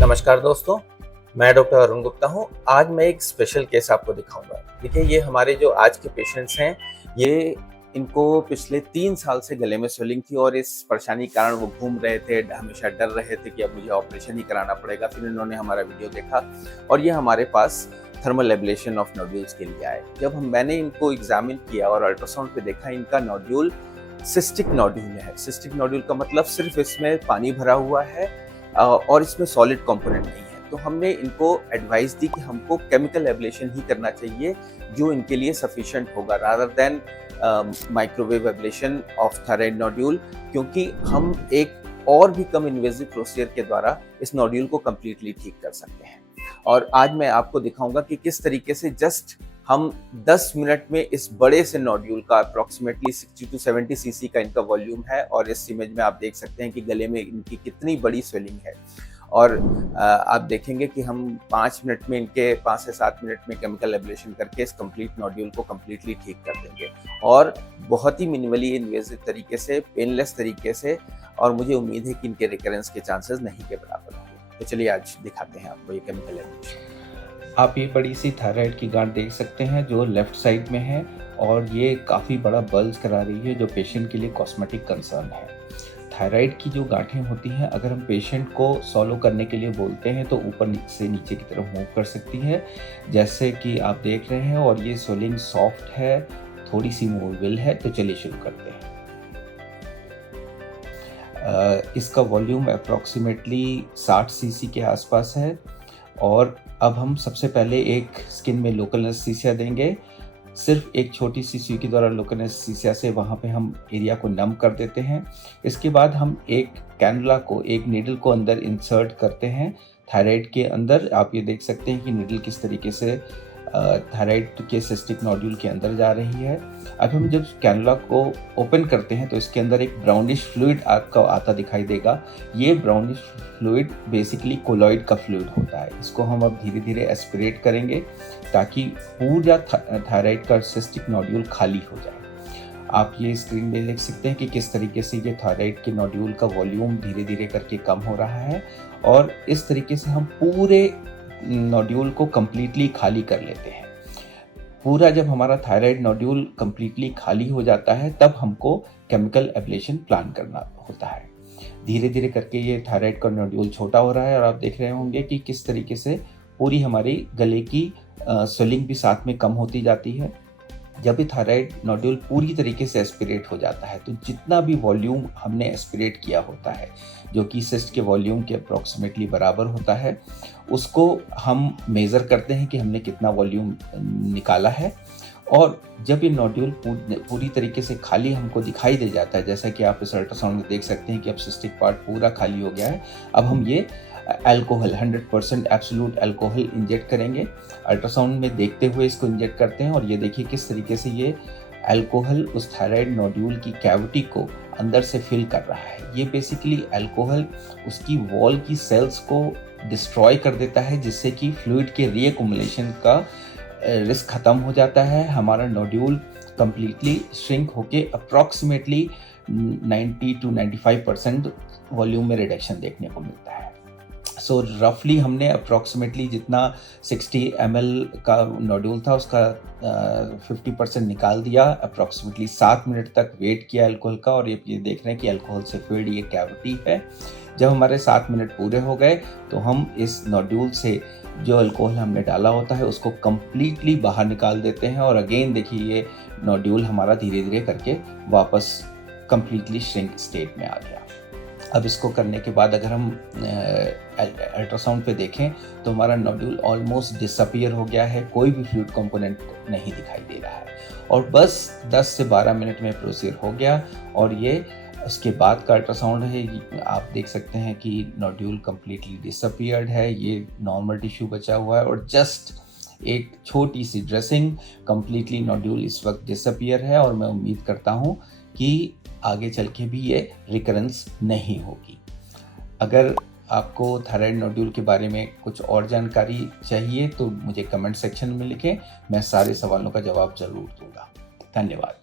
नमस्कार दोस्तों, मैं डॉक्टर अरुण गुप्ता हूँ। आज मैं एक स्पेशल केस आपको दिखाऊंगा। देखिए, ये हमारे जो आज के पेशेंट्स हैं, ये इनको पिछले 3 साल से गले में स्वेलिंग थी और इस परेशानी के कारण वो घूम रहे थे, हमेशा डर रहे थे कि अब मुझे ऑपरेशन ही कराना पड़ेगा। फिर इन्होंने हमारा वीडियो देखा और ये हमारे पास थर्मल एब्लेशन ऑफ नोड्यूल्स के लिए आए। जब मैंने इनको एग्जामिन किया और अल्ट्रासाउंड पे देखा, इनका नोड्यूल सिस्टिक नोड्यूल है। सिस्टिक नोड्यूल का मतलब सिर्फ इसमें पानी भरा हुआ है और इसमें सॉलिड कंपोनेंट नहीं है। तो हमने इनको एडवाइस दी कि हमको केमिकल एब्लेशन ही करना चाहिए, जो इनके लिए सफिशिएंट होगा, rather than microwave ablation of thyroid nodule, क्योंकि हम एक और भी कम इन्वेजिव प्रोसीजर के द्वारा इस नोड्यूल को कम्प्लीटली ठीक कर सकते हैं। और आज मैं आपको दिखाऊंगा कि किस तरीके से जस्ट हम 10 मिनट में इस बड़े से नोड्यूल का अप्रोक्सीमेटली 60 to 70 सीसी का इनका वॉल्यूम है, और इस इमेज में आप देख सकते हैं कि गले में इनकी कितनी बड़ी स्वेलिंग है। और आप देखेंगे कि हम 5 मिनट में, इनके 5 से 7 मिनट में केमिकल एब्लेशन करके इस कंप्लीट नोड्यूल को कम्प्लीटली ठीक कर देंगे, और बहुत ही मिनिमली इन्वेजिव तरीके से, पेनलेस तरीके से। और मुझे उम्मीद है कि इनके रिकरेंस के चांसेस नहीं के बराबर होंगे। तो चलिए आज दिखाते हैं आपको ये केमिकल एब्लेशन। आप ये बड़ी सी थायराइड की गांठ देख सकते हैं जो लेफ्ट साइड में है, और ये काफ़ी बड़ा बल्ज करा रही है, जो पेशेंट के लिए कॉस्मेटिक कंसर्न है। थायराइड की जो गांठें होती हैं, अगर हम पेशेंट को सॉलो करने के लिए बोलते हैं तो ऊपर से नीचे की तरफ मूव कर सकती है, जैसे कि आप देख रहे हैं। और ये स्वेलिंग सॉफ्ट है, थोड़ी सी मूवेबल है। तो चलिए शुरू करते हैं। इसका वॉल्यूम अप्रॉक्सीमेटली 60 सीसी के आसपास है। और अब हम सबसे पहले एक स्किन में लोकल एनेस्थीसिया देंगे। सिर्फ एक छोटी सी सुई के द्वारा लोकल एनेस्थीसिया से वहाँ पे हम एरिया को नम कर देते हैं। इसके बाद हम एक कैनुला को, एक नीडल को अंदर इंसर्ट करते हैं थायराइड के अंदर। आप ये देख सकते हैं कि नीडल किस तरीके से थायराइड के सिस्टिक नोड्यूल के अंदर जा रही है। अब हम जब कैनुला को ओपन करते हैं तो इसके अंदर एक ब्राउनिश फ्लूइड आपको आता दिखाई देगा। ये ब्राउनिश फ्लूइड बेसिकली कोलॉइड का फ्लूइड होता है। इसको हम अब धीरे धीरे एस्पिरेट करेंगे ताकि पूरा थायराइड का सिस्टिक नोड्यूल खाली हो जाए। आप ये स्क्रीन में देख सकते हैं कि किस तरीके से ये थायराइड के नोड्यूल का वॉल्यूम धीरे धीरे करके कम हो रहा है, और इस तरीके से हम पूरे नोड्यूल को कम्प्लीटली खाली कर लेते हैं। पूरा जब हमारा थायराइड नोड्यूल कम्प्लीटली खाली हो जाता है, तब हमको केमिकल एब्लेशन प्लान करना होता है। धीरे धीरे करके ये थायराइड का नोड्यूल छोटा हो रहा है, और आप देख रहे होंगे कि किस तरीके से पूरी हमारी गले की स्वेलिंग भी साथ में कम होती जाती है। जब ये थायराइड नोड्यूल पूरी तरीके से एस्पिरेट हो जाता है, तो जितना भी वॉल्यूम हमने एस्पिरेट किया होता है, जो कि सिस्ट के वॉल्यूम के अप्रॉक्सीमेटली बराबर होता है, उसको हम मेज़र करते हैं कि हमने कितना वॉल्यूम निकाला है। और जब ये नोड्यूल पूरी तरीके से खाली हमको दिखाई दे जाता है, जैसा कि आप इस अल्ट्रासाउंड में देख सकते हैं कि अब सिस्टिक पार्ट पूरा खाली हो गया है, अब हम ये अल्कोहल 100% एब्सोल्यूट अल्कोहल इंजेक्ट करेंगे। अल्ट्रासाउंड में देखते हुए इसको इंजेक्ट करते हैं, और ये देखिए किस तरीके से ये अल्कोहल उस थायराइड नोड्यूल की कैविटी को अंदर से फिल कर रहा है। ये बेसिकली अल्कोहल उसकी वॉल की सेल्स को डिस्ट्रॉय कर देता है, जिससे कि फ्लूइड के रीअक्युमुलेशन का रिस्क ख़त्म हो जाता है। हमारा नोड्यूल कम्प्लीटली श्रिंक होके अप्रॉक्सीमेटली 90 to 95% वॉल्यूम में रिडक्शन देखने को मिलता है। सो रफली हमने अप्रॉक्सीमेटली जितना 60 ml का नोड्यूल था, उसका 50% निकाल दिया। अप्रॉक्सीमेटली 7 मिनट तक वेट किया अल्कोहल का, और ये देख रहे हैं कि अल्कोहल से फिल्ड ये कैविटी है। जब हमारे 7 मिनट पूरे हो गए, तो हम इस नोड्यूल से जो अल्कोहल हमने डाला होता है उसको कम्प्लीटली बाहर निकाल देते हैं। और अगेन देखिए, ये नोड्यूल हमारा धीरे धीरे करके वापस कम्प्लीटली श्रिंक स्टेट में आ गया। अब इसको करने के बाद अगर हम अल्ट्रासाउंड पे देखें, तो हमारा नोड्यूल ऑलमोस्ट डिसअपीयर हो गया है, कोई भी फ्लूइड कंपोनेंट नहीं दिखाई दे रहा है, और बस 10 से 12 मिनट में प्रोसीजर हो गया। और ये उसके बाद का अल्ट्रासाउंड है। आप देख सकते हैं कि नोड्यूल कम्प्लीटली डिसअपीयर्ड है, ये नॉर्मल टिश्यू बचा हुआ है, और जस्ट एक छोटी सी ड्रेसिंग कम्प्लीटली नोड्यूल इस वक्त डिसअपीयर है। और मैं उम्मीद करता हूँ कि आगे चल के भी ये रिकरेंस नहीं होगी। अगर आपको थायराइड नोड्यूल के बारे में कुछ और जानकारी चाहिए तो मुझे कमेंट सेक्शन में लिखें, मैं सारे सवालों का जवाब ज़रूर दूंगा। धन्यवाद।